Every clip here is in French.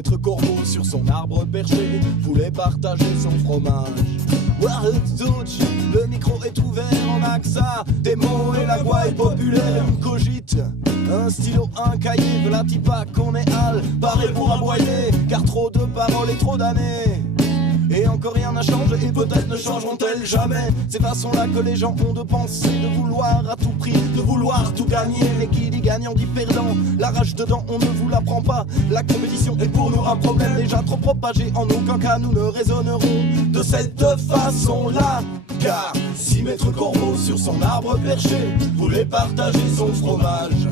Maître Corbeau sur son arbre perché voulait partager son fromage. Le micro est ouvert en AXA, des mots et la voix est populaire. On cogite, un stylo, un cahier, de la tipa qu'on est hal, paré pour aboyer, car trop de paroles et trop d'années. Et encore rien n'a changé et peut-être ne changeront-elles jamais. Ces façons-là que les gens ont de penser, de vouloir à tout prix, de vouloir tout gagner. Mais qui dit gagnant dit perdant, la rage dedans on ne vous l'apprend pas. La compétition est pour nous un problème déjà trop propagé. En aucun cas nous ne raisonnerons de cette façon-là. Car si Maître Corbeau sur son arbre perché voulait partager son fromage,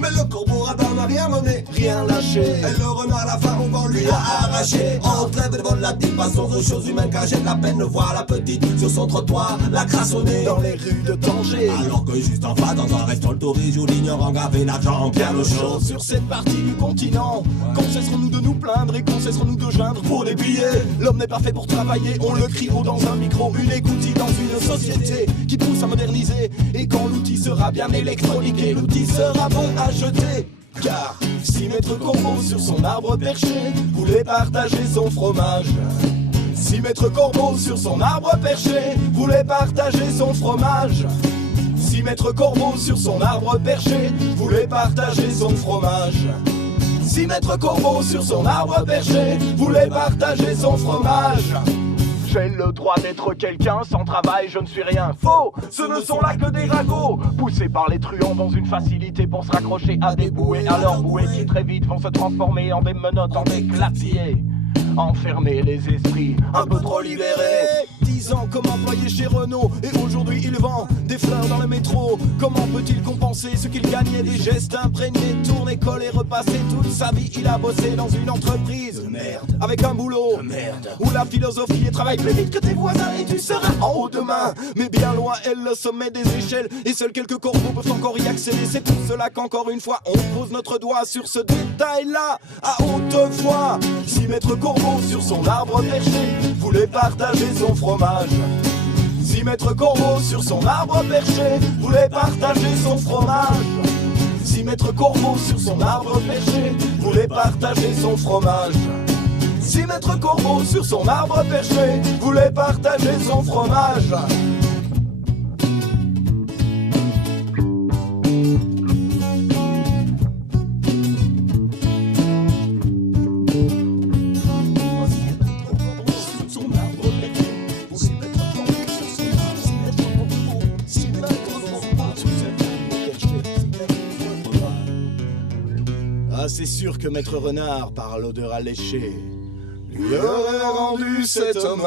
mais le corbeau radar n'a rien donné, rien lâché. Et le renard la fin on va lui a arraché. On trêve de vol la type pas aux choses humaines cachées. La peine de voir la petite sur son trottoir, la crassonner dans les rues de Tanger. Alors que juste en face dans un restaurant le touriste ou l'ignorant gavé l'argent bien au chaud. Sur cette partie du continent, quand cesserons-nous de nous plaindre et quand cesserons-nous de geindre pour des billets? L'homme n'est pas fait pour travailler, on le crie haut dans un micro. Une écoutille dans une société qui pousse à moderniser. Et quand l'outil sera bien électroniqué, l'outil sera bon à jeter. Car si Maître Corbeau sur son arbre perché voulait partager son fromage, si Maître Corbeau sur son arbre perché voulait partager son fromage, si Maître Corbeau sur son arbre perché voulait partager son fromage, si Maître Corbeau sur son arbre perché voulait partager son fromage. J'ai le droit d'être quelqu'un, sans travail je ne suis rien. Faux, ce ne sont là que des ragots, poussés par les truands dans une facilité pour se raccrocher à des bouées, à leurs bouées qui très vite vont se transformer en des menottes, en des clapiers. Enfermer les esprits un peu trop libérés. 10 ans comme employé chez Renault et aujourd'hui il vend des fleurs dans le métro. Comment peut-il compenser ce qu'il gagnait? Des gestes imprégnés, tourner, coller, repasser. Toute sa vie il a bossé dans une entreprise de merde, avec un boulot de merde, où la philosophie est travaille plus vite que tes voisins et tu seras en haut demain. Mais bien loin est le sommet des échelles et seuls quelques corbeaux peuvent encore y accéder. C'est pour cela qu'encore une fois on pose notre doigt sur ce détail là à haute voix. Si Maître Corbeau sur son arbre perché voulait partager son fromage, si Maître Corbeau sur son arbre perché voulait partager son fromage, si Maître Corbeau sur son arbre perché voulait partager son fromage, si Maître Corbeau sur son arbre perché voulait partager son fromage. Ah, c'est sûr que Maître Renard, par l'odeur alléchée, lui aurait rendu cet hommage.